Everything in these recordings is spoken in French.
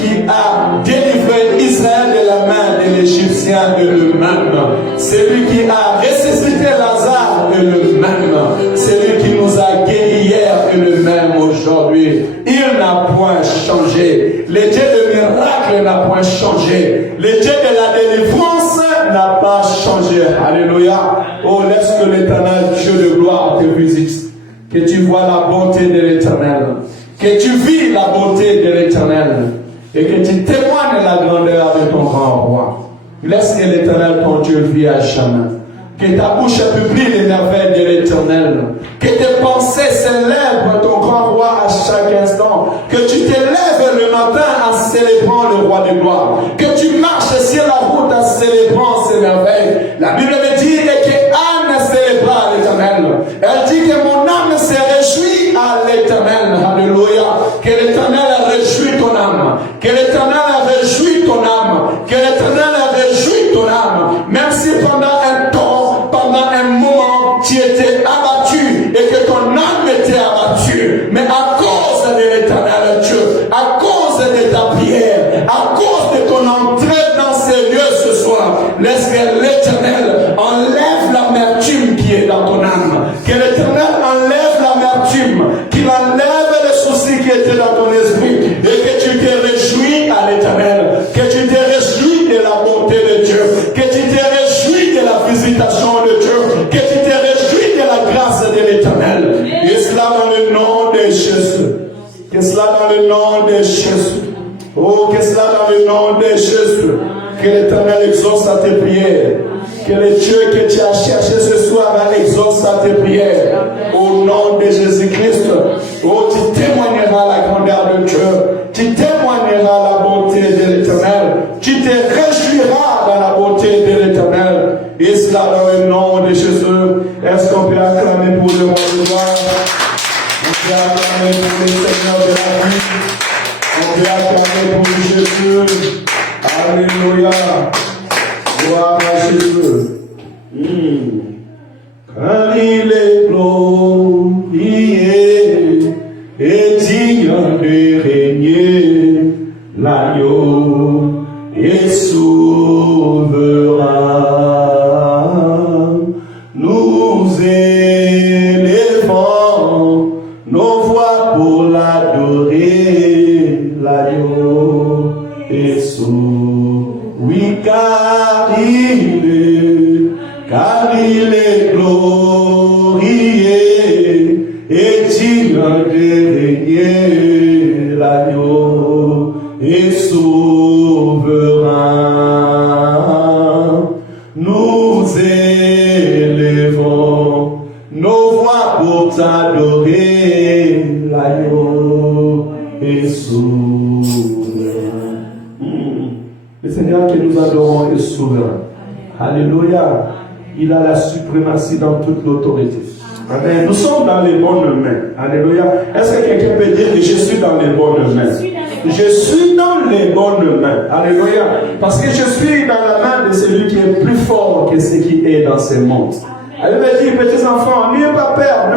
qui a délivré Israël de la main de l'Égyptien est le même. Celui qui a ressuscité Lazare est le même. Celui qui nous a guéris hier est le même aujourd'hui. Il n'a point changé. Le Dieu de miracle n'a point changé. Le Dieu de la délivrance n'a pas changé. Alléluia. Oh, laisse que l'Éternel, Dieu de gloire, te visite. Que tu vois la bonté de l'Éternel. Que tu vis la bonté de l'Éternel. Et que tu témoignes la grandeur de ton grand roi. Laisse que l'Éternel, ton Dieu, vit à jamais. Que ta bouche publie les merveilles de l'Éternel. Que tes pensées s'élèvent, ton grand roi, à chaque instant. Que tu t'élèves le matin en célébrant le roi de gloire. Que tu marches sur la route en célébrant ses merveilles. La Bible me dit que Anne célébra l'Éternel. Elle dit que mon âme se réjouit à l'Éternel. Alléluia. Que l'Éternel réjouit ton âme. Que l'Éternel réjouit ton âme. Que l'Éternel réjouit ton âme. Même si pendant un temps, pendant un moment, tu étais abattu et que ton âme était abattue. Mais à cause de l'Éternel Dieu, à cause de ta prière, à cause de ton entrée dans ces lieux ce soir, laisse que l'Éternel enlève l'amertume qui est dans ton âme. Que l'Éternel enlève l'amertume, qu'il enlève les soucis qui étaient dans ton esprit et que tu te réjouis à l'Éternel. Que tu te réjouis de la bonté de Dieu. Que tu te réjouis de la visitation de Dieu. Que tu te réjouis de la grâce de l'Éternel. Et cela dans le nom de Jésus. Que cela dans le nom de Jésus. Oh, que cela dans le nom de Jésus. Que l'Éternel exauce à tes prières. Que le Dieu que tu as cherché ce soir exauce à tes prières. Au nom de Jésus-Christ. Oh, tu témoigneras la grandeur de Dieu. Tu témoigneras la bonté de l'Éternel. Tu te réjouiras dans la bonté de l'Éternel. Et cela dans le nom de Jésus. Est-ce qu'on peut acclamer pour le roi de gloire? On peut acclamer pour le Seigneur de la vie. On peut acclamer pour Jésus. Alléluia. Gloire à Jésus. Car il est glorieux et digne de régner, l'agneau est souverain. Nous élevons nos voix pour l'adorer, l'agneau est souverain. Oui, car il est glorieux et digne de régner, l'agneau est souverain. Nous élevons nos voix pour t'adorer, l'agneau est souverain. Le Seigneur que nous adorons est souverain. Alléluia. Il a la suprématie dans toute l'autorité. Amen. Nous sommes dans les bonnes mains. Alléluia. Est-ce que quelqu'un peut dire que je suis dans les bonnes mains? Je suis dans les bonnes mains. Alléluia. Parce que je suis dans la main de celui qui est plus fort que ce qui est dans ce monde. Elle me dit, petits enfants, n'ayez pas peur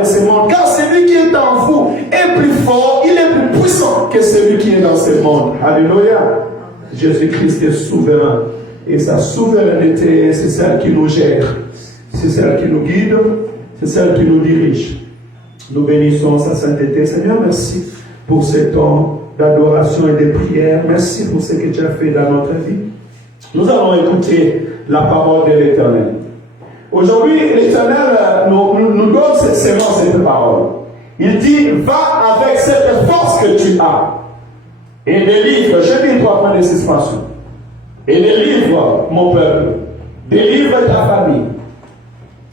de ce monde, car celui qui est en vous est plus fort, il est plus puissant que celui qui est dans ce monde. Alléluia. Jésus-Christ est souverain. Et sa souveraineté, c'est celle qui nous gère, c'est celle qui nous guide, c'est celle qui nous dirige. Nous bénissons sa sainteté. Seigneur, merci pour ce temps d'adoration et de prière. Merci pour ce que tu as fait dans notre vie. Nous allons écouter la parole de l'Éternel. Aujourd'hui, l'Éternel nous donne cette sémence, cette parole. Il dit, va avec cette force que tu as et délivre. Je dis 3 points de suspension. Et délivre mon peuple, délivre ta famille,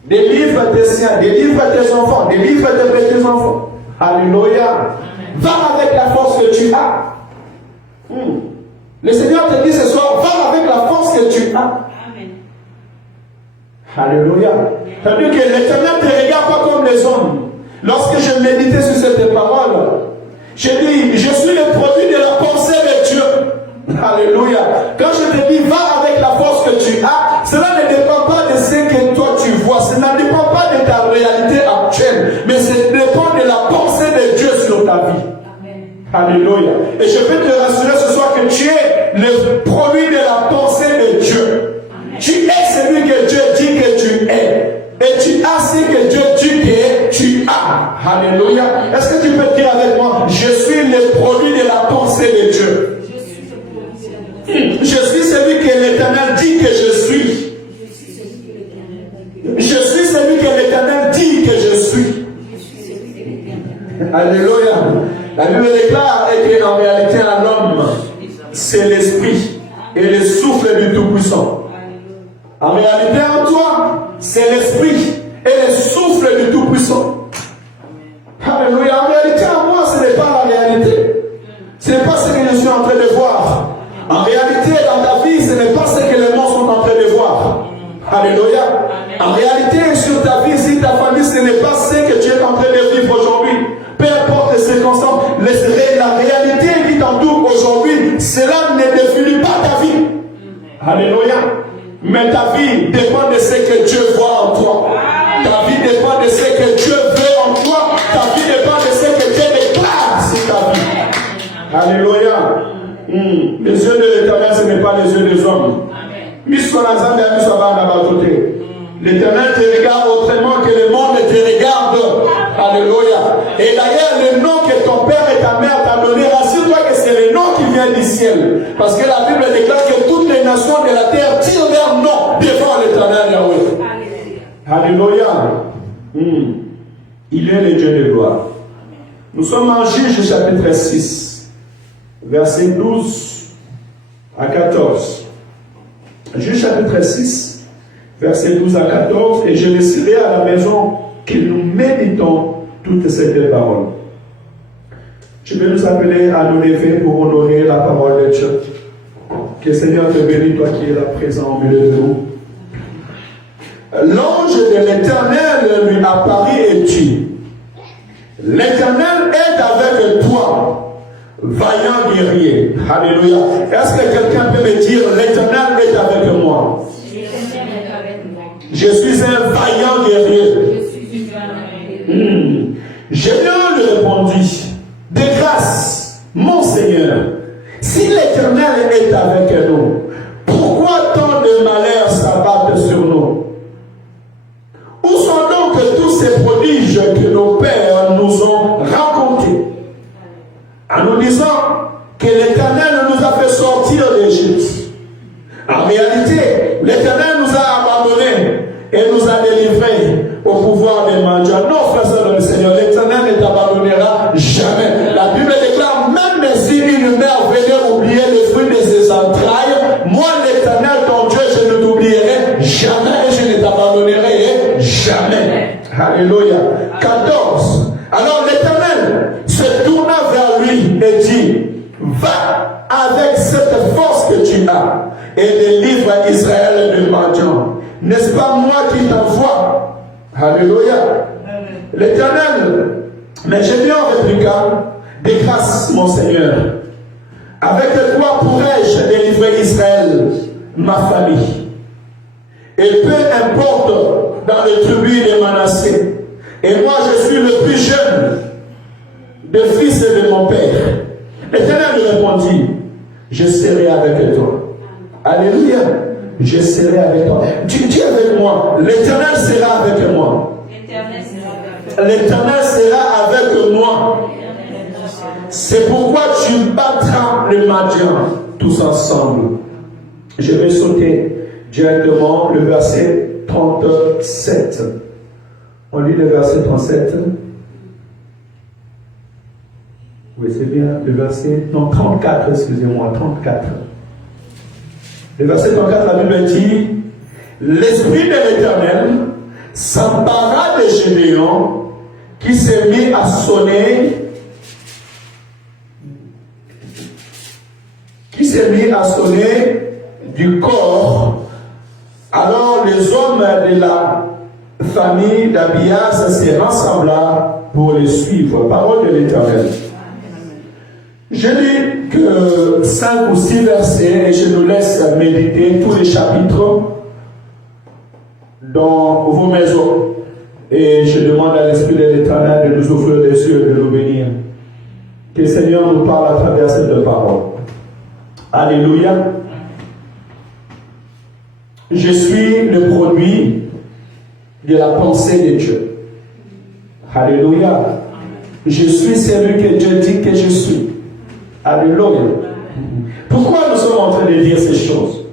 délivre tes siens, délivre tes enfants, délivre tes petits-enfants. Alléluia. Va avec la force que tu as. Le Seigneur te dit ce soir, va avec la force que tu as. Alléluia. C'est-à-dire que l'Éternel ne te regarde pas comme les hommes. Lorsque je méditais sur cette parole, j'ai dit, je suis le produit de la pensée de Dieu. Alléluia. Quand je te dis, va avec la force que tu as, cela ne dépend pas de ce que toi tu vois. Cela ne dépend pas de ta réalité actuelle. Mais ça dépend de la pensée de Dieu sur ta vie. Amen. Alléluia. Et je peux te rassurer le produit de la pensée de Dieu. Tu es celui que Dieu dit que tu es. Et tu as ce que Dieu dit que tu as. Alléluia. Est-ce que tu peux dire avec moi, je suis le produit de la pensée de Dieu. Je suis celui que l'Éternel dit que je suis. Je suis celui que l'Éternel dit que je suis. Alléluia. La Bible déclare qu'en réalité, un homme, c'est l'esprit et le souffle du Tout-Puissant. En réalité, en toi, c'est l'esprit et le souffle du Tout-Puissant. Alléluia. En réalité, en moi, ce n'est pas la réalité. Ce n'est pas ce que je suis en train de voir. En réalité, dans ta vie, ce n'est pas ce que les mondes sont en train de voir. Alléluia. En réalité, sur ta vie, si ta famille, ce n'est pas ce que tu es en train de vivre aujourd'hui. Peu importe les circonstances, la réalité qui t'entoure aujourd'hui, cela ne définit pas ta vie. Alléluia. Mais ta vie dépend de ce que Dieu voit en toi. Ta vie dépend de ce que Dieu veut en toi. Ta vie dépend de ce que Dieu déclare sur ta vie. Alléluia. Les yeux de l'Éternel, ce n'est pas les yeux des hommes. L'Éternel te regarde autrement que le monde te regarde. Alléluia. Et d'ailleurs, le nom que ton père et ta mère t'ont donné, rassure-toi que c'est le nom qui vient du ciel. Parce que la Bible déclare que toutes les nations de la terre tirent leur nom devant l'Éternel Yahweh. Alléluia. Il est le Dieu de gloire. Nous sommes en Juge chapitre 6, versets 12 à 14. Juge chapitre 6, versets 12 à 14, et je laisserai à la maison que nous méditons toutes ces deux paroles. Je vais nous appeler à nous lever pour honorer la parole de Dieu. Que le Seigneur te bénisse, toi qui es là présent au milieu de nous. L'ange de l'Éternel lui apparut et dit, l'Éternel est avec toi, vaillant guerrier. Alléluia. Est-ce que quelqu'un peut me dire, l'Éternel est avec moi? Je suis un vaillant guerrier. Gédéon lui répondit, de grâce, mon Seigneur, si l'Éternel est avec nous, pourquoi tant de malheurs s'abattent sur nous? Où sont donc tous ces prodiges que nos pères nous ont racontés, en nous disant que l'Éternel nous a fait sortir d'Égypte? En réalité, l'Éternel nous a abandonnés et nous a délivrés au pouvoir des mendiants. Non, frères et sœurs, le Seigneur, l'Éternel ne t'abandonnera jamais. La Bible déclare, même si une mère venait oublier le fruit de ses entrailles, moi, l'Éternel, ton Dieu, je ne t'oublierai jamais et je ne t'abandonnerai jamais. Alléluia. 14. Alors l'Éternel se tourna vers lui et dit, va avec cette force que tu as et délivre Israël de mendiants. N'est-ce pas moi qui t'envoie? Alléluia. L'Éternel, mais Gédéon répliqua, de grâce, mon Seigneur, avec quoi pourrais-je délivrer Israël, ma famille? Et peu importe dans les tribus de Manassé, et moi je suis le plus jeune des fils de mon père. L'Éternel lui répondit, je serai avec toi. Alléluia. Je serai avec toi. Dis avec moi, l'Éternel sera avec moi. L'Éternel sera avec moi. C'est pourquoi tu battras les mendiants tous ensemble. Je vais sauter directement le verset 37. On lit le verset 37. Oui, c'est bien. Le verset, non, 34, excusez-moi, 34. Le verset 34, la Bible dit, l'Esprit de l'Éternel s'empara de Gédéon qui s'est mis à sonner, du corps. Alors les hommes de la famille d'Abias se rassembla pour les suivre. Parole de l'Éternel. Je lis que 5 ou 6 versets et je nous laisse méditer tous les chapitres dans vos maisons. Et je demande à l'Esprit de l'Éternel de nous ouvrir les yeux et de nous bénir. Que le Seigneur nous parle à travers cette parole. Alléluia. Je suis le produit de la pensée de Dieu. Alléluia. Je suis celui que Dieu dit que je suis. Alléluia. Pourquoi nous sommes en train de dire ces choses?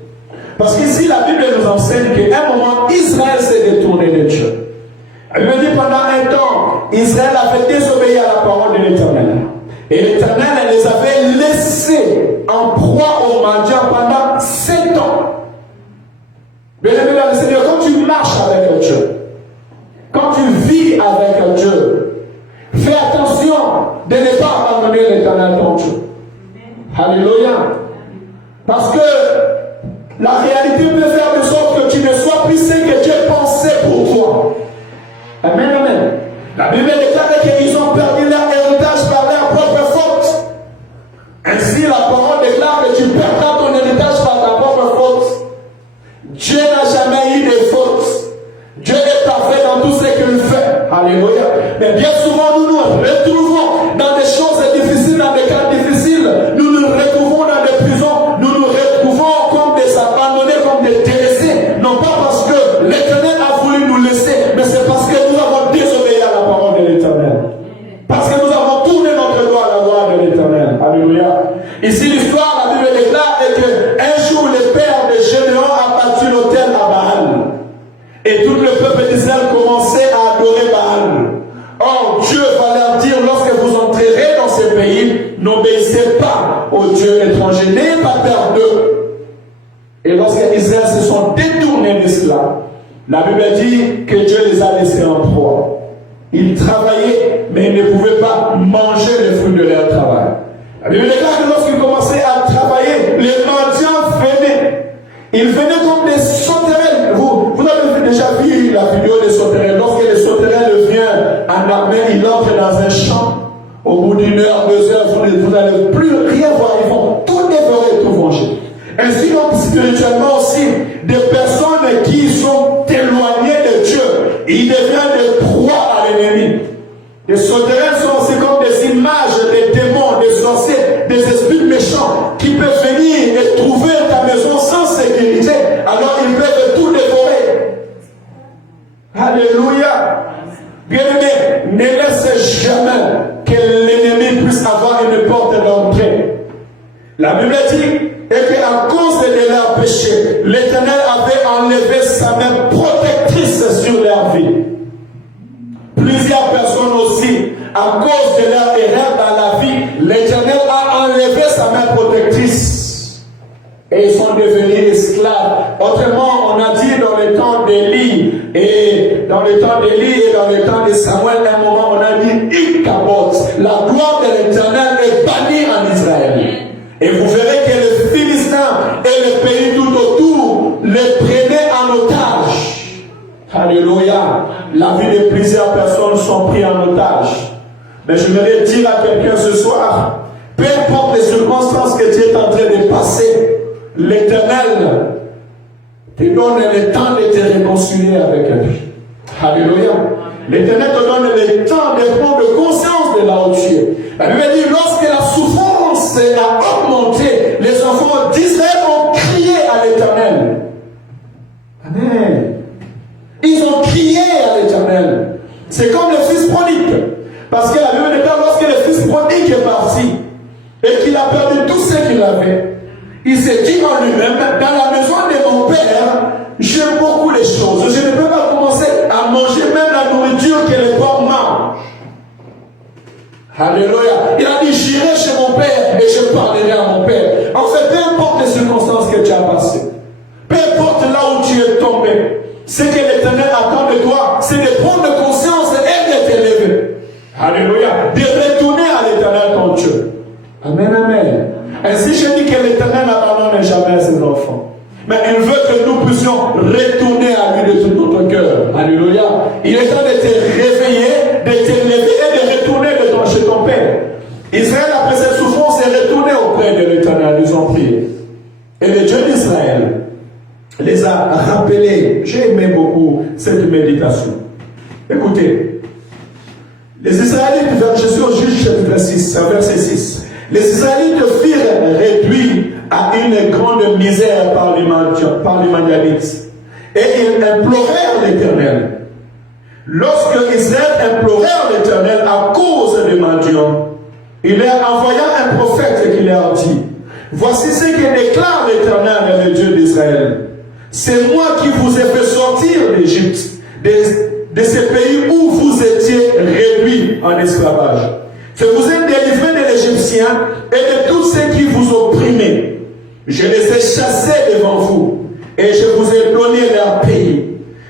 Parce qu'ici, la Bible nous enseigne qu'à un moment, Israël s'est détourné de Dieu. Elle me dit pendant un temps, Israël avait désobéi à la parole de l'Éternel. Et l'Éternel les avait laissés en proie aux mendiants pendant 7 ans. Bien-aimé dans le Seigneur, quand tu marches avec Dieu, quand tu vis avec Dieu, fais attention de ne pas abandonner l'Éternel ton Dieu. Alléluia. Parce que la réalité peut faire de sorte que tu ne sois plus ce que Dieu pensait pour toi. Amen, amen. La Bible déclare qu'ils ont perdu leur héritage par leur propre faute. Ainsi, la parole déclare que tu perdras ton héritage par ta propre faute. Dieu n'a jamais eu de faute. Dieu est parfait dans tout ce qu'il fait. Alléluia. Mais bien souvent, nous nous retrouvons dans des choses difficiles, dans des cas difficiles. Nous nous retrouvons dans des prisons. Nous nous retrouvons comme des abandonnés, comme des délaissés. Non pas parce que l'Éternel a voulu nous laisser, mais c'est parce que nous avons désobéi à la parole de l'Éternel. Parce que nous avons tourné notre dos à la voix de l'Éternel. Alléluia. Ici, l'histoire, la Bible déclare qu'un jour, le père de Gédéon a bâti l'autel à Baal. Et tout le peuple d'Israël commençait à adorer Baal. Or, Dieu va leur dire, lorsque vous entrerez dans ce pays, n'obéissez pas aux dieux étrangers, n'ayez pas peur d'eux. Et lorsque Israël se sont détournés de cela, la Bible dit que Dieu les a laissés en proie. Ils travaillaient, mais ils ne pouvaient pas manger les fruits de leur travail. La Bible déclare que lorsqu'ils commençaient à travailler, les mendiants venaient. Ils venaient comme des sauterelles. Vous avez déjà vu la vidéo des sauterelles. Lorsque les sauterelles viennent en armée, ils entrent dans un champ. Au bout d'1 heure, 2 heures, vous n'allez plus rien voir. Ils vont tout dévorer, tout manger. Ainsi donc spirituellement aussi, des personnes qui sont éloignées de Dieu, ils deviennent des proies à l'ennemi. Les sauterelles sont aussi comme des images des démons, des sorciers, des esprits méchants qui peuvent venir et trouver ta maison sans sécurité. Alors ils peuvent tout dévorer. Alléluia. Bien-aimé, ne laisse jamais que l'ennemi puisse avoir une porte d'entrée. La Bible dit et qu'à cause de leur péché, l'Éternel avait enlevé sa main protectrice sur leur vie. Plusieurs personnes aussi, à cause de leur erreur dans la vie, l'Éternel a enlevé sa main protectrice. Et ils sont devenus esclaves. Autrement, on a dit dans le temps d'Élie, et dans le temps d'Élie et dans le temps de Samuel, à un moment, on a dit Ikabot. La gloire de l'Éternel est bannie en Israël. Et vous verrez que les Philistins et les pays tout autour les prenaient en otage. Alléluia. La vie de plusieurs personnes sont prises en otage. Mais je voudrais dire à quelqu'un ce soir, peu importe les circonstances que tu es en train de passer, l'Éternel te donne le temps de te réconcilier avec lui. Alléluia. L'Éternel te donne le temps de prendre conscience de là où tu es. La Bible dit, lorsque la souffrance a augmenté, les enfants d'Israël ont crié à l'Éternel. Amen. Ils ont crié à l'Éternel. C'est comme le fils prodigue. Parce que la Bible déclare, lorsque le fils prodigue est parti et qu'il a perdu tout ce qu'il avait, il s'est dit en lui-même, dans la maison de mon père, j'aime beaucoup les choses. Je ne peux pas commencer à manger même la nourriture que les porcs mangent. Alléluia. Il a dit, j'irai chez mon père et je parlerai à mon père. En fait, peu importe les circonstances que tu as passées, peu importe là où tu es tombé, ce que l'Éternel attend de toi, c'est de prendre conscience et de t'élever. Alléluia. De retourner à l'Éternel ton Dieu. Amen, amen. Ainsi, je dis que l'Éternel n'abandonne jamais ses enfants. Mais il veut que nous puissions retourner à lui de tout notre cœur. Alléluia. Il est temps de te réveiller, de t'élever et de retourner chez ton père. Israël, après cette souffrance, est retourné auprès de l'Éternel. Ils ont prié. Et le Dieu d'Israël les a rappelés. J'ai aimé beaucoup cette méditation. Écoutez. Les Israélites, je suis au Juge chapitre 6, verset 6. Les Israélites furent réduits à une grande misère par les Madianites. Et ils implorèrent l'Éternel. Lorsque Israël implorèrent l'Éternel à cause de Madian, il leur envoya un prophète qui leur dit: voici ce que déclare l'Éternel, le Dieu d'Israël. C'est moi qui vous ai fait sortir d'Égypte, de ce pays où vous étiez réduits en esclavage. Je vous ai délivré de l'Égyptien et de tous ceux qui vous opprimaient. Je les ai chassés devant vous et je vous ai donné leur pays.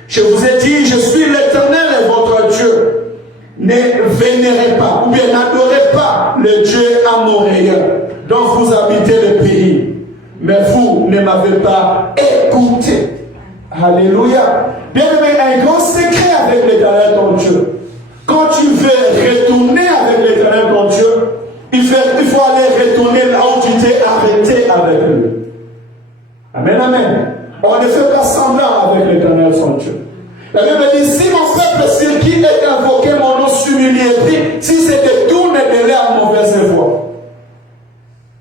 Je vous ai dit: je suis l'Éternel votre Dieu. Ne vénérez pas ou bien n'adorez pas le Dieu amoréen dont vous habitez le pays. Mais vous ne m'avez pas écouté. Alléluia. Bien-aimé, un grand secret avec l'Éternel ton Dieu. Quand tu veux retourner avec l'Éternel ton Dieu, il faut aller retourner là où tu t'es arrêté avec lui. Amen, amen. On ne fait pas semblant avec l'Éternel son Dieu. La Bible dit: si mon peuple sur qui est invoqué mon nom s'humilie, si se détourne de leur mauvaise voie.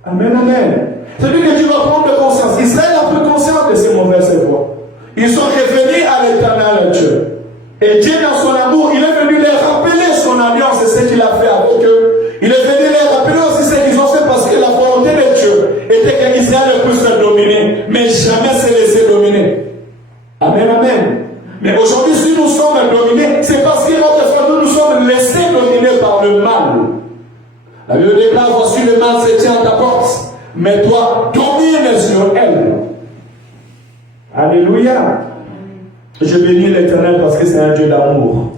Amen, amen. C'est-à-dire que tu vas prendre conscience. Israël a pris conscience de ses mauvaises voies. Ils sont revenus à l'Éternel Dieu. Et Dieu, dans son amour, il est venu les rappeler son alliance et ce qu'il a fait avec eux. Il est venu les rappeler aussi ce qu'ils ont fait, parce que la volonté de Dieu était qu'Israël puisse se dominer, mais jamais se laisser dominer. Amen, amen. Mais aujourd'hui, si nous sommes dominés, c'est parce que notre foi, nous sommes laissés dominer par le mal. La Bible déclare: voici le mal se tient à ta porte, mais toi, domine sur elle. Alléluia. Je bénis l'Éternel parce que c'est un Dieu d'amour.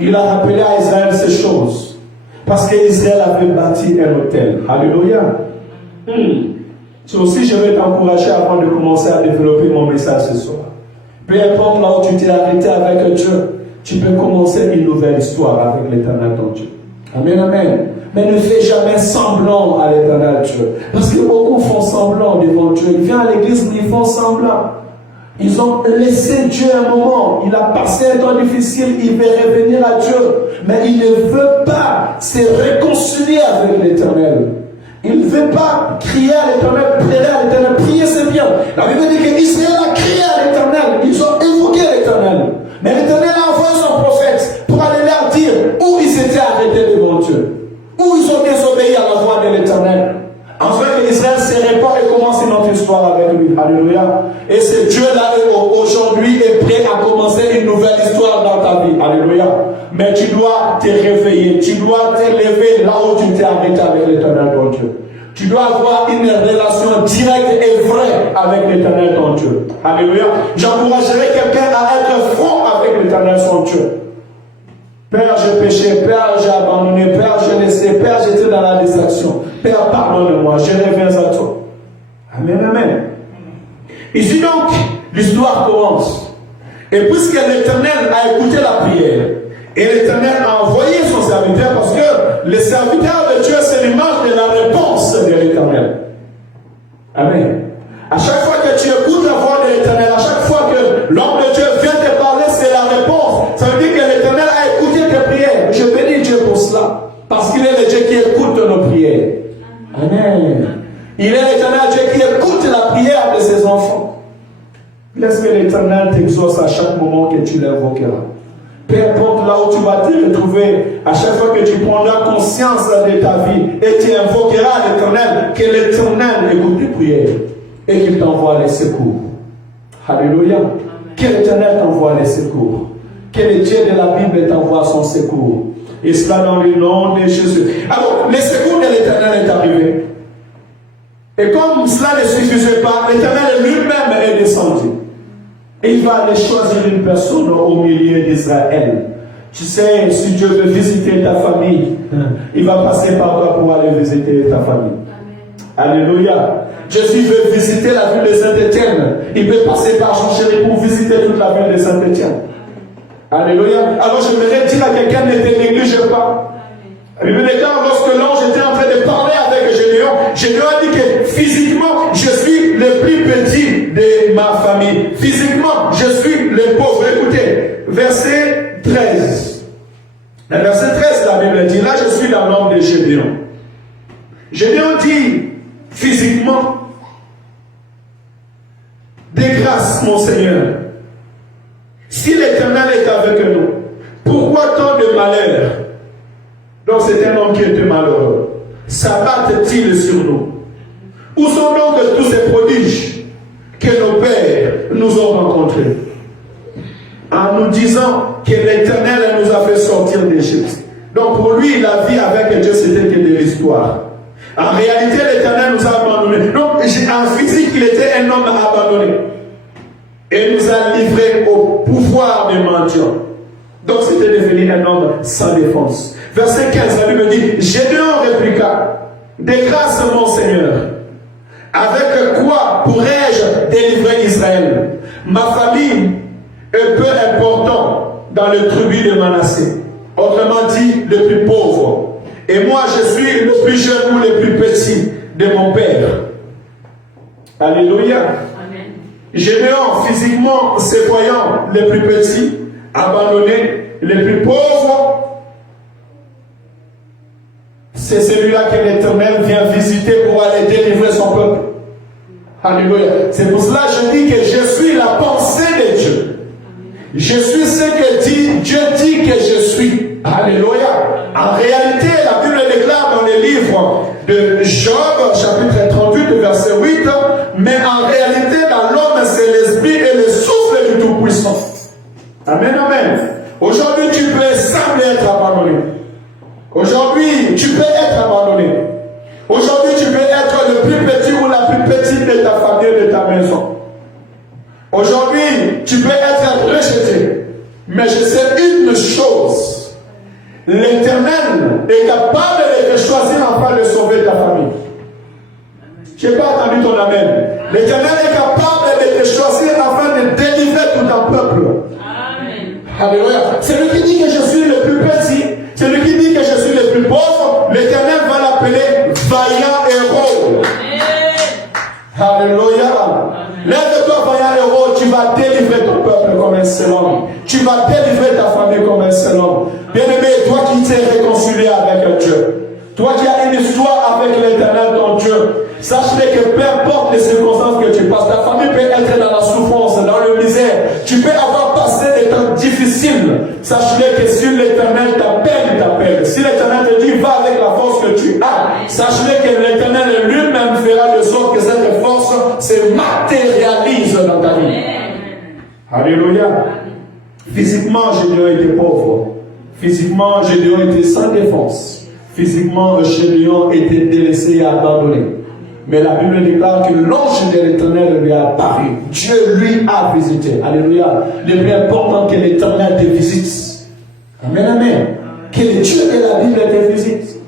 Il a rappelé à Israël ces choses. Parce qu'Israël avait bâti un autel. Alléluia. C'est aussi, je vais t'encourager avant de commencer à développer mon message ce soir. Peu importe là où tu t'es arrêté avec Dieu, tu peux commencer une nouvelle histoire avec l'Éternel ton Dieu. Amen, amen. Mais ne fais jamais semblant à l'Éternel Dieu. Parce que beaucoup font semblant devant Dieu. Ils viennent à l'église, mais ils font semblant. Ils ont laissé Dieu un moment. Il a passé un temps difficile. Il veut revenir à Dieu. Mais il ne veut pas se réconcilier avec l'Éternel. Il ne veut pas crier à l'Éternel, plaider à l'Éternel. Prier, c'est bien. La Bible dit qu'Israël a crié à l'Éternel. Ils ont évoqué l'Éternel. Mais l'Éternel a envoyé son prophète pour aller leur dire où ils s'étaient arrêtés devant Dieu. Où ils ont désobéi à la voix de l'Éternel. Enfin, Israël se répand et commence une autre histoire avec lui. Alléluia. Et ce Dieu-là, aujourd'hui, est prêt à commencer une nouvelle histoire dans ta vie. Alléluia. Mais tu dois te réveiller. Tu dois t'élever là où tu t'es arrêté avec l'Éternel ton Dieu. Tu dois avoir une relation directe et vraie avec l'Éternel ton Dieu. Alléluia. J'encouragerai quelqu'un à être franc avec l'Éternel son Dieu. Père, j'ai péché. Père, j'ai abandonné. Père, j'ai laissé. Père, j'étais dans la distraction. Père, pardonne-moi. Je reviens à toi. Amen, amen. Ici donc, l'histoire commence. Et puisque l'Éternel a écouté la prière, et l'Éternel a envoyé son serviteur, parce que le serviteur de Dieu, c'est l'image de la réponse de l'Éternel. Amen. À chaque fois que tu écoutes la voix de l'Éternel, à chaque fois que l'homme de Dieu vient te parler, c'est la réponse. Ça veut dire que l'Éternel a écouté tes prières. Je bénis Dieu pour cela. Parce qu'il est le Dieu qui écoute nos prières. Amen. Il est l'Éternel Dieu qui écoute la prière de ses enfants. Laisse que l'Éternel t'exauce à chaque moment que tu l'invoqueras. Peu importe là où tu vas te retrouver, à chaque fois que tu prendras conscience de ta vie et tu invoqueras l'Éternel, que l'Éternel écoute tes prières et qu'il t'envoie les secours. Alléluia. Que l'Éternel t'envoie les secours. Que le Dieu de la Bible t'envoie son secours. Et cela dans le nom de Jésus. Alors, le secours de l'Éternel est arrivé. Et comme cela ne suffisait pas, l'Éternel lui-même est descendu. Et il va aller choisir une personne au milieu d'Israël. Tu sais, si Dieu veut visiter ta famille, il va passer par toi pour aller visiter ta famille. Amen. Alléluia. Jésus veut visiter la ville de Saint-Étienne. Il peut passer par Jean-Chéri pour visiter toute la ville de Saint-Étienne. Alléluia. Alors je voudrais dire à quelqu'un, ne te néglige pas. La Bible déclare, lorsque l'ange était en train de parler avec Gédéon, Gédéon a dit que physiquement, je suis le plus petit de ma famille. Physiquement, je suis le pauvre. Écoutez, verset 13. Le verset 13, la Bible dit, là je suis dans l'homme de Gédéon. Gédéon physiquement. Des grâces, mon Seigneur. Si l'Éternel est avec nous, pourquoi tant de malheur? Donc c'est un homme qui était malheureux. S'abattent-ils sur nous? Où sont donc tous ces prodiges que nos pères nous ont rencontrés? En nous disant que l'Éternel nous a fait sortir d'Égypte. Donc pour lui, la vie avec Dieu, c'était que de l'histoire. En réalité, l'Éternel nous a abandonnés. Donc en physique, il était un homme abandonné. Et nous a livrés au pouvoir des mendiants. Donc c'était devenu un homme sans défense. Verset 15, la Bible dit, Gédéon répliqua, des grâces mon Seigneur, avec quoi pourrais-je délivrer Israël? Ma famille est peu important dans le tribu de Manassé. Autrement dit, le plus pauvre. Et moi, je suis le plus jeune ou le plus petit de mon père. Alléluia. Amen. Gédéon, physiquement, se voyant le plus petit, abandonné, le plus pauvre, c'est celui-là que l'Éternel vient visiter pour aller délivrer son peuple. Alléluia. C'est pour cela que je dis que je suis la pensée de Dieu. Je suis ce que Dieu dit que je suis. Alléluia. En réalité, la Bible déclare dans le livre de Job, chapitre 38, verset 8, mais en réalité, dans l'homme, c'est l'esprit et le souffle du Tout-Puissant. Amen, amen. Aujourd'hui, tu peux sembler être abandonné. Aujourd'hui, tu peux être abandonné. Aujourd'hui, tu peux être le plus petit ou la plus petite de ta famille, de ta maison. Aujourd'hui, tu peux être rejeté. Mais je sais une chose. L'Éternel est capable de te choisir afin de sauver ta famille. Je n'ai pas entendu ton amen. L'Éternel est capable de te choisir afin de délivrer tout un peuple. Amen. Alléluia. Celui qui dit que je suis le plus petit, celui qui dit que je suis le plus pauvre, l'Éternel va l'appeler vaillant héros. Alléluia. Lève-toi, vaillant héros, tu vas délivrer ton peuple comme un seul homme. Tu vas délivrer ta famille comme un seul homme. Bien-aimé, toi qui t'es réconcilié avec Dieu, toi qui as une histoire avec l'Éternel, ton Dieu, sache-le que peu importe les circonstances que tu passes, ta famille peut être dans la souffrance, dans le misère. Tu peux avoir passé des temps difficiles. Sache-le que si l'Éternel t'appelle. Si l'Éternel te dit, va avec la force que tu as, sache-le que l'Éternel lui-même fera de sorte que cette force se matérialise dans ta vie. Alléluia. Physiquement, Gédéon était pauvre. Physiquement, Gédéon était sans défense. Physiquement, Gédéon était délaissé et abandonné. Mais la Bible déclare que l'ange de l'Éternel lui a apparu. Dieu lui a visité. Alléluia. Le plus important que l'Éternel te visite. Amen, amen. Que le Dieu de la Bible te visite.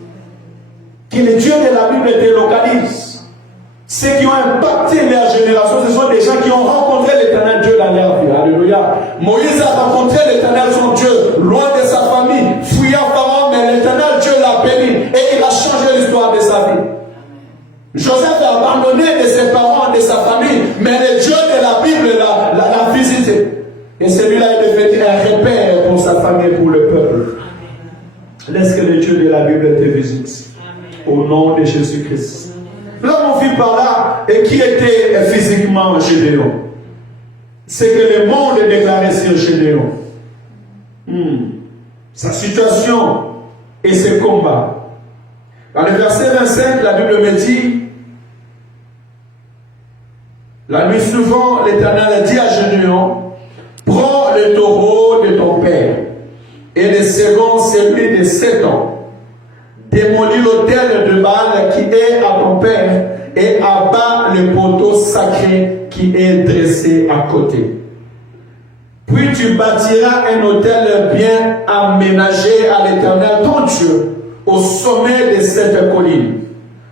Que le Dieu de la Bible te localise. Ceux qui ont impacté leur génération, ce sont des gens qui ont rencontré l'Éternel Dieu dans leur vie. Alléluia. Moïse a rencontré l'Éternel son Dieu, loin de sa famille, fuyant Pharaon, mais l'Éternel Dieu l'a béni et il a changé l'histoire de sa vie. Joseph a abandonné de ses parents, de sa famille, mais le Dieu de la Bible l'a visité. Et celui-là est devenu un repère pour sa famille, pour le peuple. Laisse que le Dieu de la Bible te visite. Au nom de Jésus-Christ. Là, mon fils par là, et qui était physiquement Gédéon? C'est que le monde est déclaré sur Gédéon. Sa situation et ses combats. Dans le verset 25, la Bible me dit, la nuit suivante, l'Éternel dit à Gédéon, prends le taureau de ton père et le second celui de 7 ans. Démolis l'autel de Baal qui est à ton père et abat le poteau sacré qui est dressé à côté. Puis tu bâtiras un autel bien aménagé à l'Éternel ton Dieu au sommet de cette colline.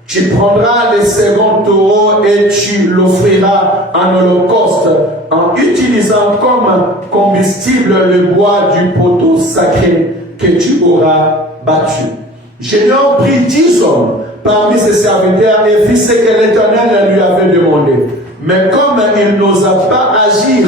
Tu prendras le second taureau et tu l'offriras en holocauste en utilisant comme combustible le bois du poteau sacré que tu auras battu. Gédéon prit 10 hommes parmi ses serviteurs et fit ce que l'Éternel lui avait demandé. Mais comme il n'osa pas agir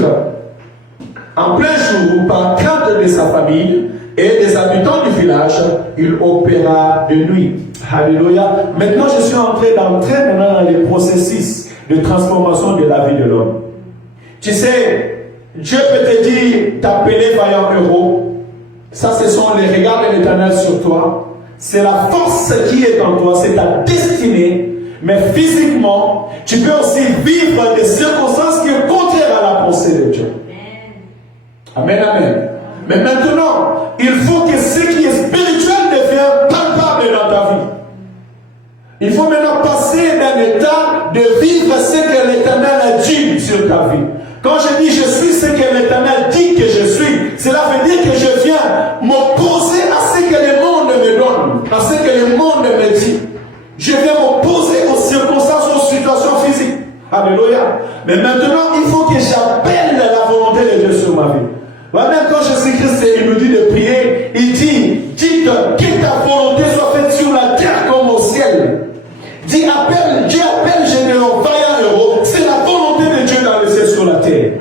en plein jour par crainte de sa famille et des habitants du village, il opéra de nuit. Alléluia. Maintenant, je suis en train d'entrer maintenant dans les processus de transformation de la vie de l'homme. Tu sais, Dieu peut te dire, t'appeler vaillant héros. Ça, ce sont les regards de l'Éternel sur toi. C'est la force qui est en toi, c'est ta destinée. Mais physiquement, tu peux aussi vivre des circonstances qui sont contraires à la pensée de Dieu. Amen, amen. Mais maintenant, il faut que ce qui est spirituel devienne palpable dans ta vie. Il faut maintenant passer d'un état de vivre ce que l'Éternel a dit sur ta vie. Quand je dis je suis ce que l'Éternel dit que je suis, cela veut dire que je viens m'opposer à ce que le monde me donne, à ce que le monde me dit. Je viens m'opposer aux circonstances, aux situations physiques. Alléluia. Mais maintenant, il faut que j'appelle la volonté de Dieu sur ma vie. Même quand Jésus-Christ il nous dit de prier, il dit, dites que ta volonté soit faite sur la terre comme au ciel. Dieu appelle Gédéon vaillant héros. C'est la volonté de Dieu dans le ciel sur la terre.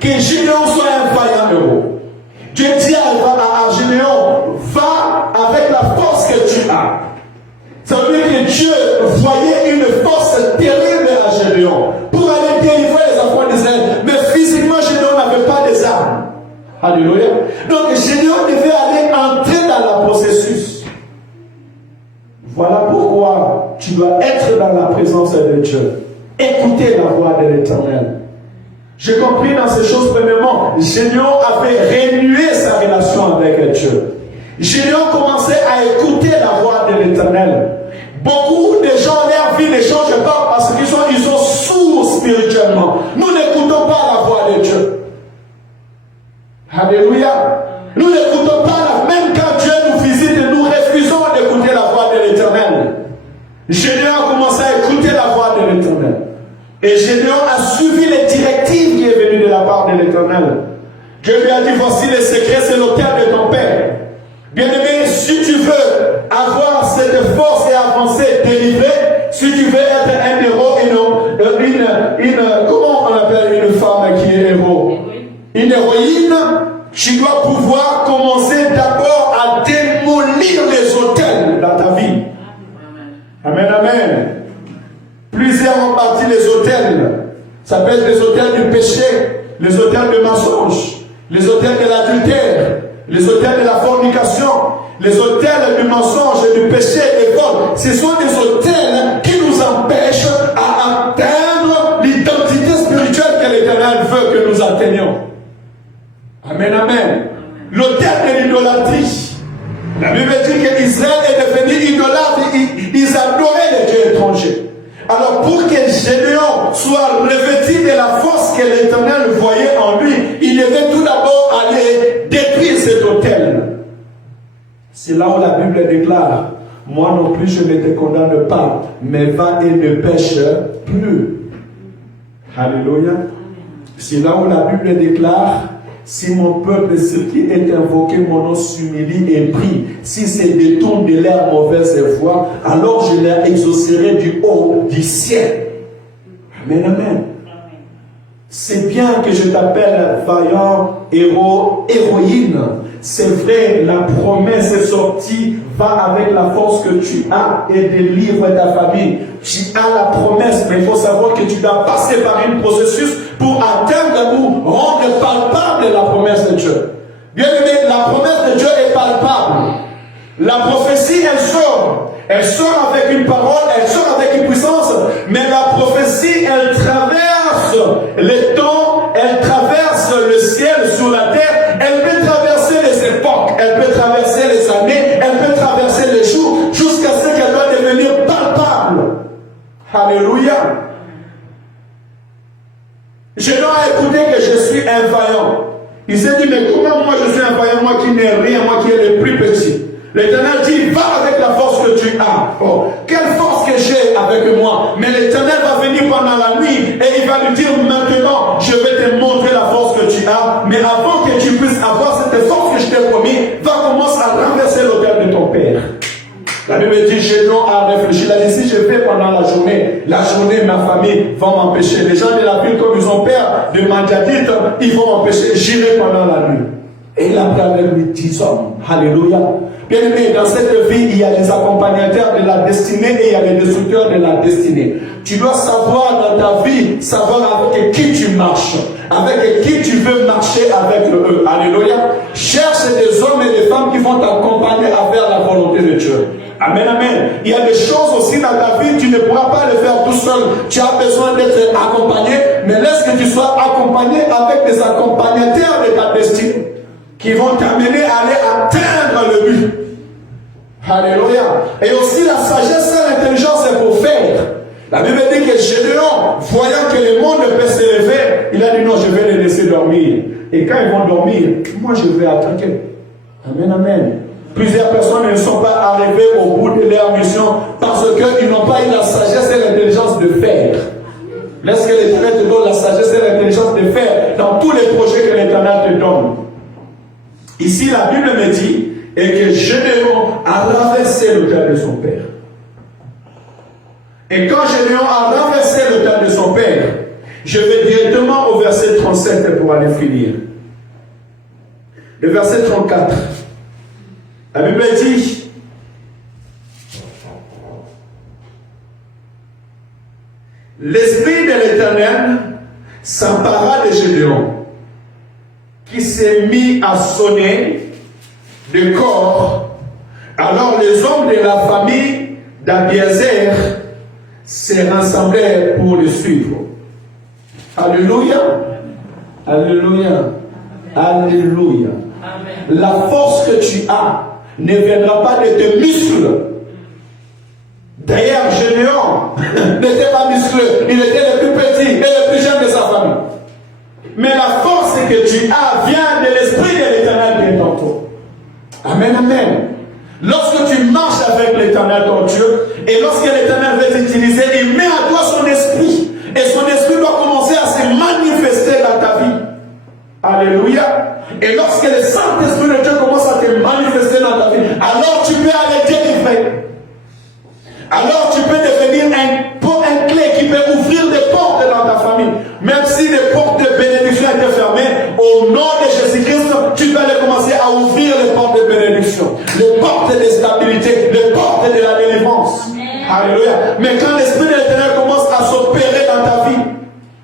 Que Gédéon soit un vaillant héros. Dieu dit à Gédéon, va avec la force que tu as. Ça veut dire que Dieu voyait une force terrible à Gédéon pour aller délivrer les enfants d'Israël. Mais physiquement, Gédéon n'avait pas des armes. Alléluia. Donc Gédéon devait aller entrer dans le processus. Voilà pourquoi tu dois être dans la présence de Dieu. Écouter la voix de l'Éternel. J'ai compris dans ces choses, premièrement, Gédéon avait renoué sa relation avec Dieu. Gédéon commençait à écouter la voix de l'Éternel. Beaucoup de gens, leur vie ne change pas parce qu'ils sont sourds spirituellement. Nous n'écoutons pas la voix de Dieu. Alléluia. Nous n'écoutons pas, même quand Dieu nous visite, nous refusons d'écouter la voix de l'Éternel. Gédéon a commencé à écouter la voix de l'Éternel. Et Gédéon a suivi les directives qui est venues de la part de l'Éternel. Dieu lui a dit, voici les secrets, c'est l'autel de ton Père. Bien-aimé, si tu veux avoir cette force et avancer, délivrer, si tu veux être un héros, comment on appelle une femme qui est héros? Une héroïne, tu dois pouvoir commencer d'abord à démolir les autels dans ta vie. Amen, amen. Plusieurs ont bâti les autels. Ça peut être les autels du péché, les autels du mensonge, les autels de l'adultère, les autels de la fornication, les autels du mensonge, du péché et des vols. Ce sont des autels qui nous empêchent à atteindre l'identité spirituelle que l'Éternel veut que nous atteignions. Amen, amen. L'autel de l'idolâtrie. La Bible dit qu'Israël est devenu idolâtre. Ils adoraient les dieux étrangers. Alors pour que Gédéon soit revêtu de la force que l'Éternel voyait en lui, il devait tout d'abord aller détruire cet autel. C'est là où la Bible déclare, moi non plus je ne te condamne pas, mais va et ne pêche plus. Alléluia. C'est là où la Bible déclare, si mon peuple, ce qui est invoqué, mon nom s'humilie et prie, si se détourne de leur mauvaise voie, alors je les exaucerai du haut du ciel. Amen, amen. C'est bien que je t'appelle vaillant, héros, héroïne. C'est vrai, la promesse est sortie, va avec la force que tu as et délivre ta famille. Tu as la promesse, mais il faut savoir que tu dois passer par un processus pour atteindre ou rendre palpable la promesse de Dieu. Bien aimé, la promesse de Dieu est palpable. La prophétie, elle sort. Elle sort avec une parole, elle sort avec une puissance, mais la prophétie, elle traverse les temps, elle traverse le ciel sur la terre, elle peut traverser les époques, elle peut traverser les années, elle peut traverser les jours, jusqu'à ce qu'elle doit devenir palpable. Alléluia. Gédéon a écouté que je suis un vaillant. Il s'est dit, mais comment moi je suis un vaillant, moi qui n'ai rien, moi qui est le plus petit? L'Éternel dit, va avec la force que tu as. Oh, quelle force que j'ai avec moi. Mais l'Éternel va venir pendant la nuit et il va lui dire, maintenant, je vais te montrer la force que tu as. Mais avant que tu puisses avoir cette force que je t'ai promis, va commencer à renverser l'autel de ton père. La Bible dit, Gédéon a réfléchi. Il a dit, si je vais pendant la journée, ma famille va m'empêcher. Les gens de la ville, comme ils ont peur de Madianite, ils vont m'empêcher. J'irai pendant la nuit. Et il a pris avec lui 10 hommes. Alléluia. Bien aimé, dans cette vie, il y a des accompagnateurs de la destinée et il y a les destructeurs de la destinée. Tu dois savoir dans ta vie, savoir avec qui tu marches, avec qui tu veux marcher avec eux. Alléluia. Cherche des hommes et des femmes qui vont t'accompagner à faire la volonté de Dieu. Amen, amen. Il y a des choses aussi dans ta vie, tu ne pourras pas le faire tout seul. Tu as besoin d'être accompagné, mais laisse que tu sois accompagné avec des accompagnateurs de ta destinée qui vont t'amener à aller atteindre le but. Alléluia. Et aussi la sagesse et l'intelligence c'est pour faire. La Bible dit que Gédéon, voyant que le monde peut s'élever, il a dit non, je vais les laisser dormir. Et quand ils vont dormir, moi je vais attaquer. Amen, amen. Plusieurs personnes ne sont pas arrivées au bout de leur mission parce qu'ils n'ont pas eu la sagesse et l'intelligence de faire. Laisse que l'Éternel te donne la sagesse et l'intelligence de faire dans tous les projets que l'Éternel te donne. Ici, la Bible me dit et que Gédéon a renversé l'autel de son père. Et quand Gédéon a renversé l'autel de son père, je vais directement au verset 37 pour aller finir. Le verset 34. La Bible dit, l'Esprit de l'Éternel s'empara de Gédéon, qui s'est mis à sonner de corps. Alors les hommes de la famille d'Abiézer se rassemblèrent pour le suivre. Alléluia. Alléluia. Alléluia. Amen. La force que tu as ne viendra pas de tes muscles. D'ailleurs, Gédéon n'était pas musclé, il était le plus petit et le plus jeune de sa famille. Mais la force que tu as vient de l'Esprit de l'Éternel qui est en toi. Amen, amen. Lorsque tu marches avec l'Éternel ton Dieu, et lorsque l'Éternel veut t'utiliser, il met à toi son esprit. Et son esprit doit commencer à se manifester dans ta vie. Alléluia. Et lorsque le Saint-Esprit de Dieu commence à te manifester dans ta vie, alors tu peux aller délivrer. Alors tu peux devenir un clé qui peut ouvrir des portes dans ta famille. Même si les portes de bénédiction étaient fermées, au nom de Jésus-Christ, tu peux aller commencer à ouvrir les portes de bénédiction, les portes de stabilité, les portes de la délivrance. Alléluia. Mais quand l'Esprit de l'Éternel commence à s'opérer dans ta vie,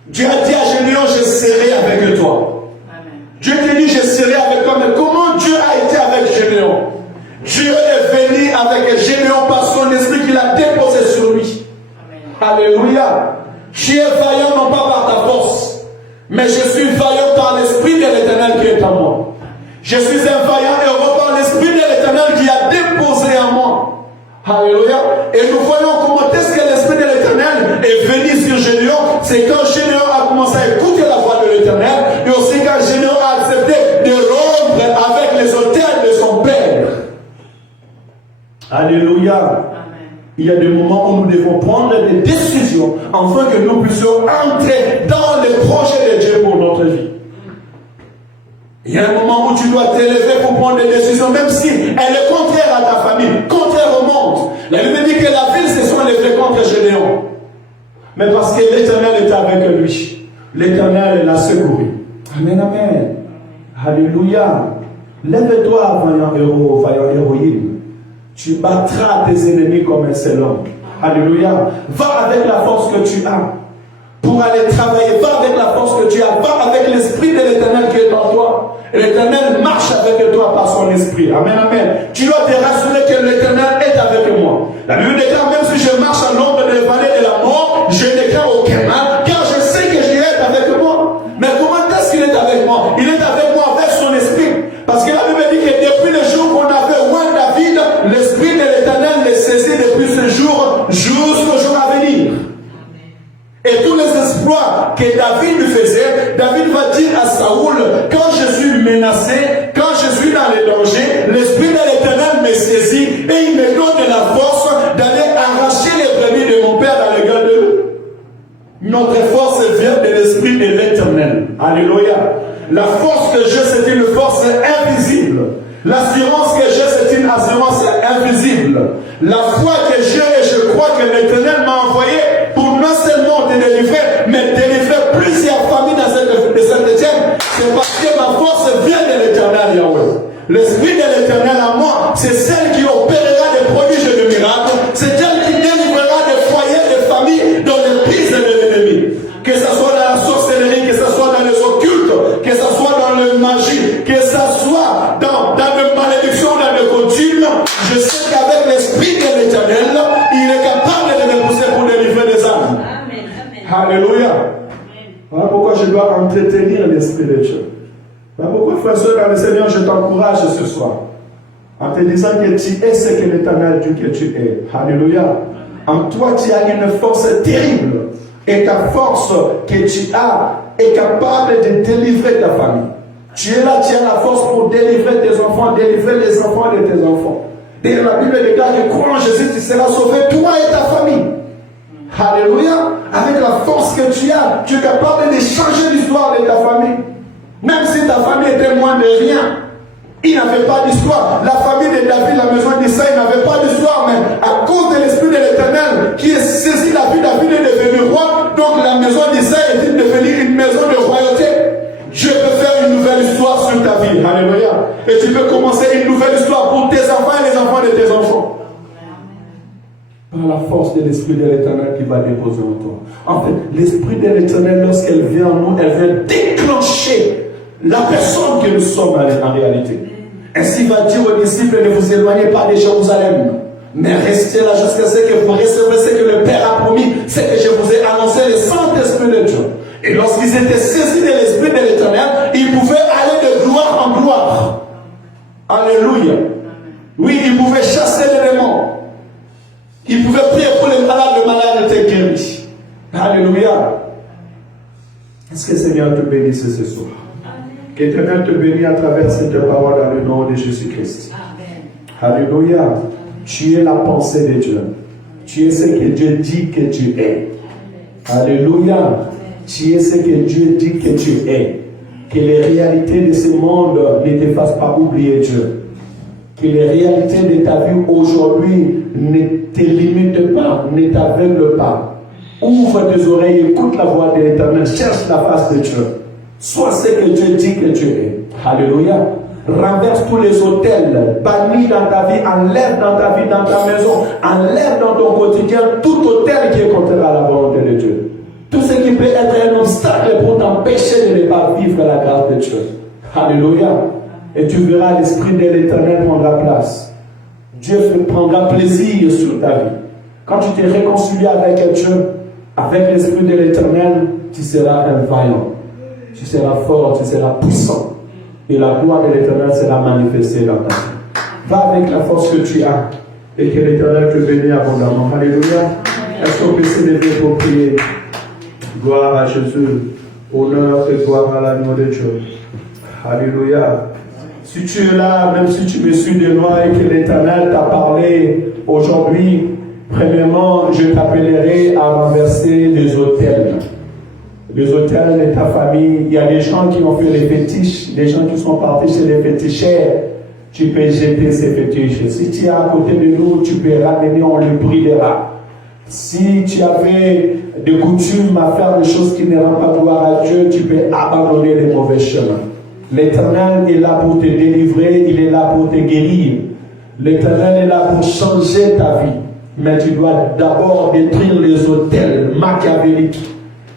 Dieu a dit à Gédéon, je serai avec toi. Amen. Dieu te dit, je serai avec toi. Mais comment Dieu a été avec Gédéon? Dieu est venu avec Gédéon par son esprit qu'il a déposé sur lui. Amen. Alléluia. Tu es vaillant non pas par ta force, mais je suis vaillant par l'Esprit de l'Éternel qui est en moi. Je suis un vaillant héros par l'Esprit de l'Éternel qui a déposé en moi. Alléluia. Et nous voyons comment est-ce que l'Esprit de l'Éternel est venu sur Gédéon. C'est quand Gédéon a commencé à écouter la voix de l'Éternel, et aussi quand Gédéon a accepté de rompre avec les autels de son père. Alléluia. Amen. Il y a des moments où nous devons prendre des décisions afin que nous puissions entrer dans les projets de Dieu pour notre vie. Il y a un moment où tu dois t'élever pour prendre des décisions, même si elle est contraire à ta famille, contraire au monde. La Bible dit que la ville se sont levées contre Gédéon. Mais parce que l'Éternel est avec lui, l'Éternel l'a secouru. Amen, amen. Alléluia. Lève-toi, vaillant héros, vaillant héroïne. Tu battras tes ennemis comme un seul homme. Alléluia. Va avec la force que tu as pour aller travailler. Va avec la force que tu as. Va avec l'Esprit de l'Éternel qui est en toi. Et l'Éternel marche avec toi par son esprit. Amen, amen. Tu dois te rassurer que l'Éternel est avec moi. La Bible déclare, même si je marche à l'ombre de la vallée de la mort, je ne crains aucun mal, car je sais que Dieu est avec moi. Mais comment est-ce qu'il est avec moi? Il est avec moi avec son esprit. Parce que la Bible dit que depuis le jour qu'on avait oint David, l'Esprit de l'Éternel les saisit depuis ce jour jusqu'au jour à venir. Et tous les exploits que David faisait, David va dire à Saoul, quand je suis menacé, quand je suis dans les dangers, l'Esprit de l'Éternel me saisit et il me donne la force d'aller arracher les brebis de mon père dans le gueule de loup. Notre force vient de l'Esprit de l'Éternel. Alléluia. La force que j'ai, c'est une force invisible. L'assurance que j'ai, c'est une assurance invisible. La foi que j'ai, et je crois que l'Éternel m'a envoyé pour non seulement te délivrer, mais délivrer plusieurs familles dans cette Saint-Étienne. C'est parce que ma force vient de l'Éternel, Yahweh. L'Esprit de l'Éternel en moi, c'est celle ce soit dans la sorcellerie, que ce soit dans les occultes, que ce soit dans la magie, que ce soit dans les malédictions, dans les coutumes, je sais qu'avec l'Esprit de l'Éternel, il est capable de me pousser pour délivrer des âmes. Alléluia. Voilà pourquoi je dois entretenir l'Esprit de Dieu. Voilà pourquoi, frère et soeur, dans le Seigneur, je t'encourage ce soir. En te disant que tu es ce que l'Éternel dit que tu es. Alléluia. En toi, tu as une force terrible. Et ta force que tu as est capable de délivrer ta famille. Tu es là, tu as la force pour délivrer tes enfants, délivrer les enfants de tes enfants. Et la Bible déclare que crois en Jésus, tu seras sauvé, toi et ta famille. Alléluia. Avec la force que tu as, tu es capable de changer l'histoire de ta famille. Même si ta famille était moins de rien. Il n'avait pas d'histoire. La famille de David, la maison d'Israël, n'avait pas d'histoire, mais à cause de l'Esprit de l'Éternel qui est saisi la vie, David est devenu roi. Donc la maison d'Israël est devenue une maison de royauté. Je peux faire une nouvelle histoire sur ta vie. Alléluia. Et tu peux commencer une nouvelle histoire pour tes enfants et les enfants de tes enfants. Par la force de l'Esprit de l'Éternel qui va déposer en toi. En fait, l'Esprit de l'Éternel, lorsqu'elle vient en nous, elle vient déclencher la personne que nous sommes en réalité. Ainsi va dire aux disciples, ne vous éloignez pas de Jérusalem, mais restez là jusqu'à ce que vous recevrez ce que le Père a promis, ce que je vous ai annoncé, le Saint-Esprit de Dieu. Et lorsqu'ils étaient saisis de l'Esprit de l'Éternel, ils pouvaient aller de gloire en gloire. Alléluia. Oui, ils pouvaient chasser les démons. Ils pouvaient prier pour les malades étaient guéris. Alléluia. Est-ce que le Seigneur te bénisse ce soir? Que l'Éternel te bénisse à travers cette parole dans le nom de Jésus-Christ. Alléluia. Tu es la pensée de Dieu. Tu es ce que Dieu dit que tu es. Alléluia. Tu es ce que Dieu dit que tu es. Que les réalités de ce monde ne te fassent pas oublier Dieu. Que les réalités de ta vie aujourd'hui ne te limitent pas, ne t'aveuglent pas. Ouvre tes oreilles, écoute la voix de l'Éternel, cherche la face de Dieu. Sois ce que Dieu dit que tu es. Alléluia. Renverse tous les autels, bannis dans ta vie, enlève dans ta vie, dans ta maison, enlève dans ton quotidien tout autel qui est contraire à la volonté de Dieu. Tout ce qui peut être un obstacle pour t'empêcher de ne pas vivre la grâce de Dieu. Alléluia. Et tu verras l'Esprit de l'Éternel prendra place. Dieu prendra plaisir sur ta vie. Quand tu t'es réconcilié avec Dieu, avec l'Esprit de l'Éternel, tu seras un vaillant. Tu seras fort, tu seras puissant. Et la gloire de l'Éternel sera manifestée dans ta vie. Va avec la force que tu as. Et que l'Éternel te bénisse abondamment. Alléluia. Est-ce qu'on peut s'élever pour prier? Gloire à Jésus. Honneur et gloire à l'agneau de Dieu. Alléluia. Si tu es là, même si tu me suis de loin et que l'Éternel t'a parlé aujourd'hui, premièrement, je t'appellerai à renverser les autels. Les autels de ta famille. Il y a des gens qui ont fait les fétiches, des gens qui sont partis chez les féticheurs. Tu peux jeter ces fétiches. Si tu es à côté de nous, tu peux ramener, on le brûlera. Si tu avais des coutumes à faire des choses qui ne rendent pas gloire à Dieu, tu peux abandonner les mauvais chemins. L'Éternel est là pour te délivrer, il est là pour te guérir. L'Éternel est là pour changer ta vie. Mais tu dois d'abord détruire les autels machiavéliques,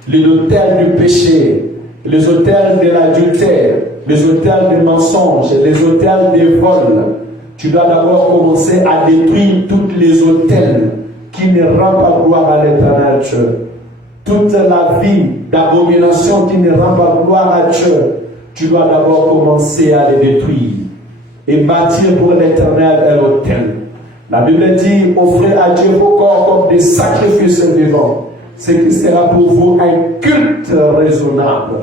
les autels du péché, les autels de l'adultère, les autels des mensonges, les autels des vols. Tu dois d'abord commencer à détruire tous les autels qui ne rendent pas gloire à l'Éternel Dieu. Toute la vie d'abomination qui ne rend pas gloire à Dieu, tu dois d'abord commencer à les détruire et bâtir pour l'Éternel un autel. La Bible dit, offrez à Dieu vos corps comme des sacrifices vivants, ce qui sera pour vous un culte raisonnable.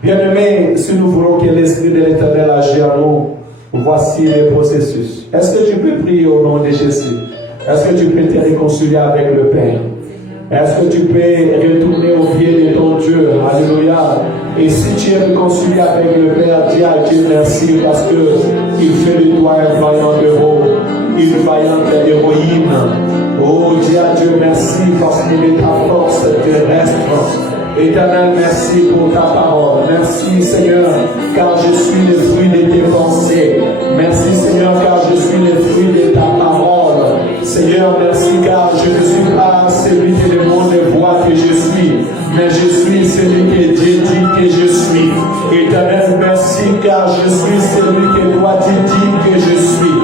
Bien-aimés, si nous voulons que l'Esprit de l'Éternel agisse en nous, voici les processus. Est-ce que tu peux prier au nom de Jésus? Est-ce que tu peux te réconcilier avec le Père? Est-ce que tu peux retourner au pied de ton Dieu? Alléluia. Et si tu es réconcilié avec le Père, dis à Dieu merci parce qu'il fait de toi un vaillant héros, une vaillante héroïne. Oh, dis à Dieu merci parce qu'il est ta force terrestre. Éternel, merci pour ta parole. Merci Seigneur, car je suis le fruit de tes pensées. Merci Seigneur, car je suis le fruit de ta parole. Seigneur, merci car je ne suis pas celui que le monde voit que je suis, mais je suis celui que Dieu dit que je suis. Éternel, merci car je suis celui que toi tu dis que je suis.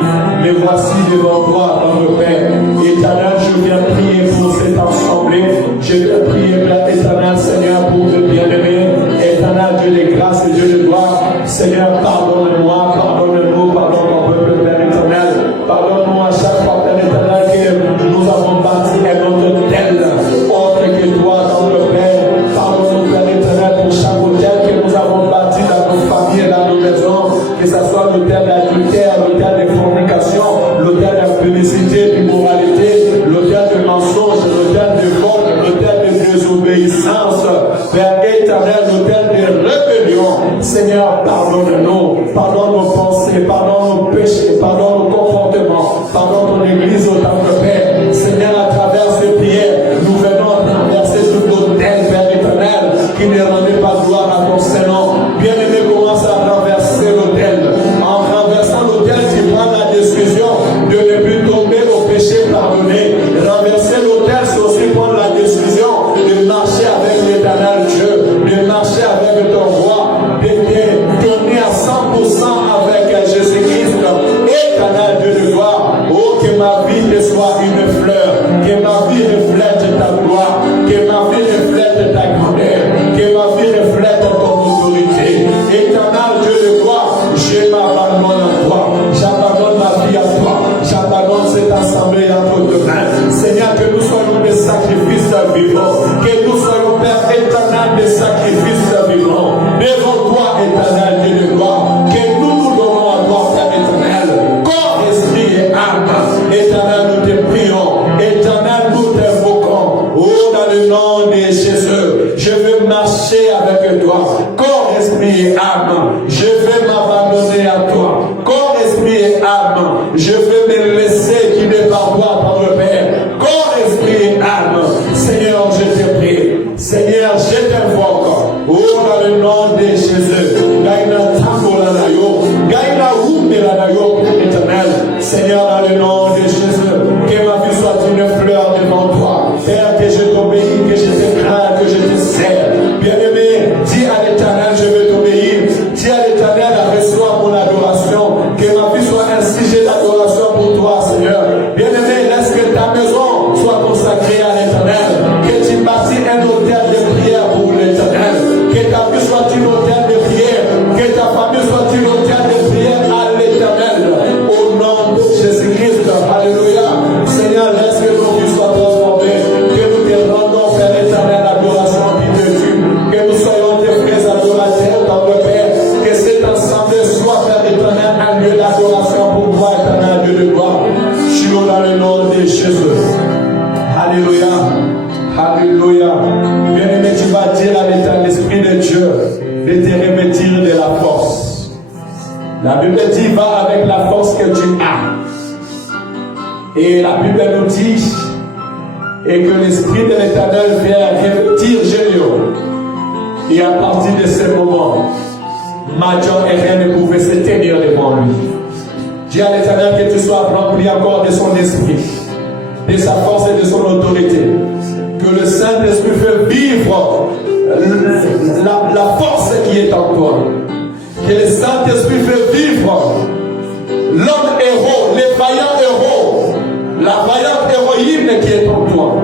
Me voici devant toi, notre Père. Éternel, je viens prier pour cette assemblée. Je viens prier, Père éternel, Seigneur, pour le bien-aimé. Éternel, Dieu de grâce et Dieu de gloire. Seigneur, pardonne-moi, pardonne-nous, pardonne mon peuple, Père éternel. Pardonne-nous à chaque fois, Père éternel, que nous avons bâti un autre tel, autre que toi, dans le Père. Pardonne-nous, Père éternel, pour chaque hôtel que nous avons bâti dans nos familles et dans nos maisons, que ce soit l'hôtel d'adultère, l'hôtel de fornication, l'hôtel de publicité, d'immoralité, l'hôtel de mensonge, l'hôtel de vol, l'hôtel de désobéissance, Père éternel, l'hôtel de rébellion. Seigneur, pardonne-nous, pardonne nos pensées, pardonne nos péchés, pardonne nos comportements, pardonne ton Église autant que Père. Seigneur, à travers ces prières, nous venons traverser tout l'autel, Père éternel, qui ne rendait pas gloire à ton Seigneur. Bien-aimé, commence à traverser l'autel. En traversant l'autel, tu prends la décision de ne plus tomber au péché pardonné. Renverser l'autel, c'est aussi prendre la décision de marcher avec l'éternel Dieu, de marcher avec ton roi, de te donner à 100% avec Jésus-Christ, éternel Dieu de gloire. Oh, que ma vie te soit une fleur, que ma vie reflète ta gloire, que ma vie reflète ta grandeur, que ma vie reflète ton autorité. Éternel Dieu de gloire, je m'abandonne à toi, j'abandonne ma vie à toi, j'abandonne cette assemblée entre tes mains. Seigneur, que nous soyons des sacrifices vivants, que nous soyons, Père éternel, des sacrifices vivants. Devant toi, éternel Dieu de gloire, que nous nous donnons à toi, Père éternel, corps, esprit et âme. Éternel, nous te prions, éternel, nous t'invoquons. Oh, dans le nom de Jésus, je veux marcher avec toi, corps, esprit et âme. Je veux m'abandonner à toi, corps, esprit et âme. Je veux me laisser guider par toi, par le Père, corps, esprit et âme. Seigneur, je te prie. Seigneur, je t'invoque. Oh, dans le nom de Jésus. Gaïna tambola nayo. Gaïna oumela nayo, éternel. Seigneur, dans le nom de Jésus, que ma vie soit une fleur devant toi. Père, que je t'obéis, que je te crains, que je te sers. Bien-aimé, dis à l'éternel, je veux t'obéir. Dis à l'éternel, reçois mon adoration. Que ma vie soit un sujet d'adoration pour toi, Seigneur. Bien-aimé, laisse que ta maison soit consacrée à l'éternel. Que tu bâtis un hôtel de prière pour l'éternel. Que ta vie soit une hôtel de prière. Que ta famille soit une hôtel de prière à l'éternel. Au nom de Jésus-Christ. Alléluia. Seigneur, laisse que nos vies soient transformées. Que nous te rendons, Père éternel, l'adoration qui te tue. Que nous soyons tes frères adorateurs dans le Père. Que cette assemblée soit, Père éternel, un lieu d'adoration pour toi, éternel Dieu de gloire. Je suis dans le nom de Jésus. Alléluia. Alléluia. Bien-aimé, tu vas dire à l'état l'Esprit de Dieu de te revêtir de la force. La Bible dit, va avec la force que tu as. Et la Bible nous dit, et que l'Esprit de l'Éternel vient revêtir Gélion. Et à partir de ce moment, Madian et rien ne pouvait se tenir devant lui. Dis à l'Éternel que tu sois rempli encore de son esprit, de sa force et de son autorité. Que le Saint-Esprit fait vivre la force qui est en toi. Que le Saint-Esprit fait vivre l'homme héros, les vaillants héros, la vaillante héroïne qui est en toi.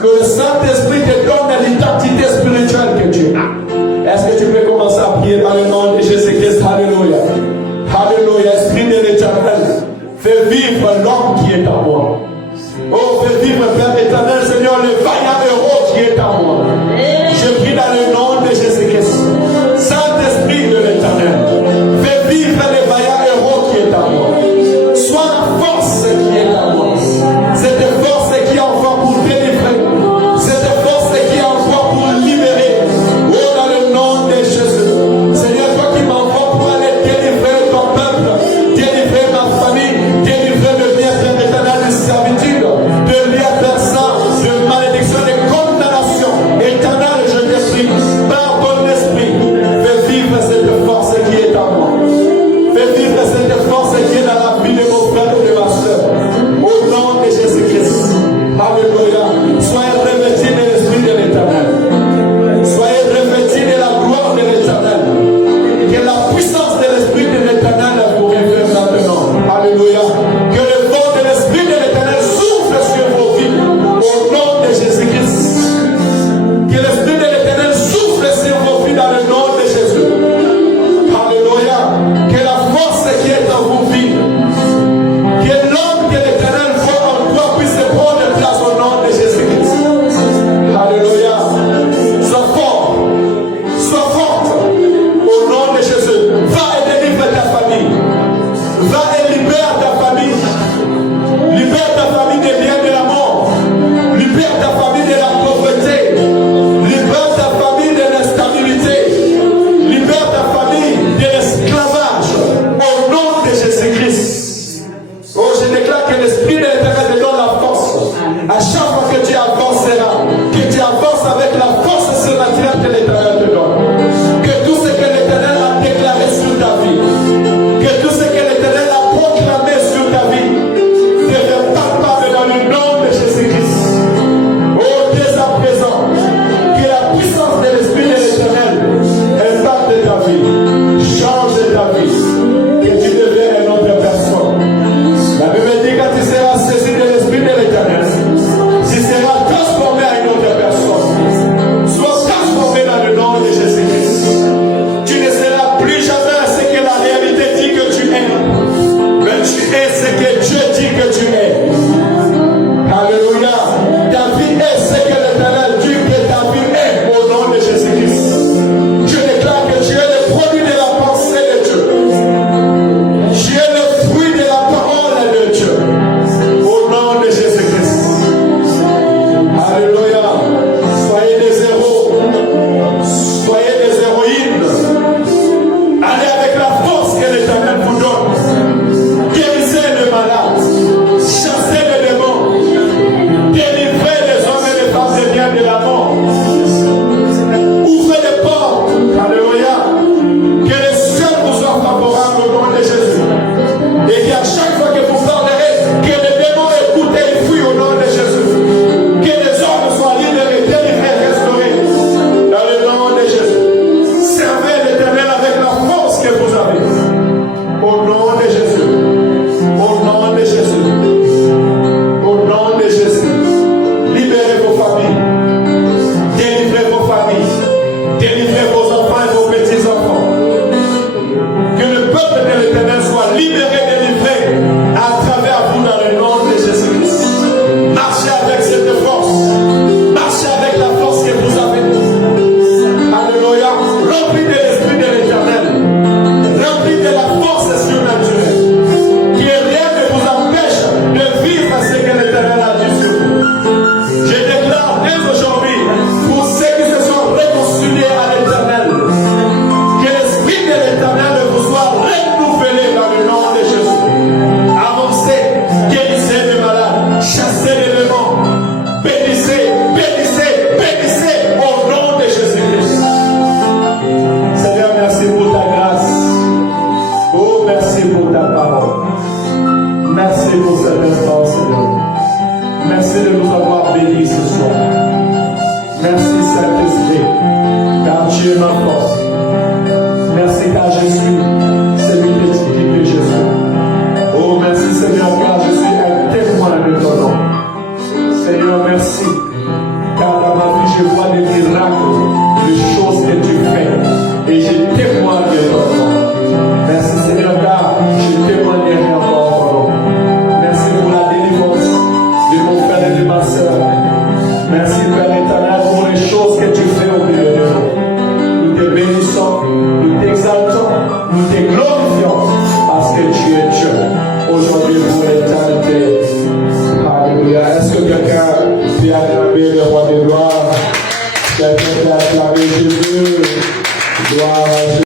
Que le Saint-Esprit te donne l'identité spirituelle que tu as. Est-ce que tu peux commencer à prier par le nom de Jésus-Christ? Alléluia. Alléluia. Esprit de l'Éternel, fais vivre l'homme qui est en moi. Oh, fais vivre, Père éternel, Seigneur, le vaillant héros qui est en moi. Je prie dans le Tu es ma force.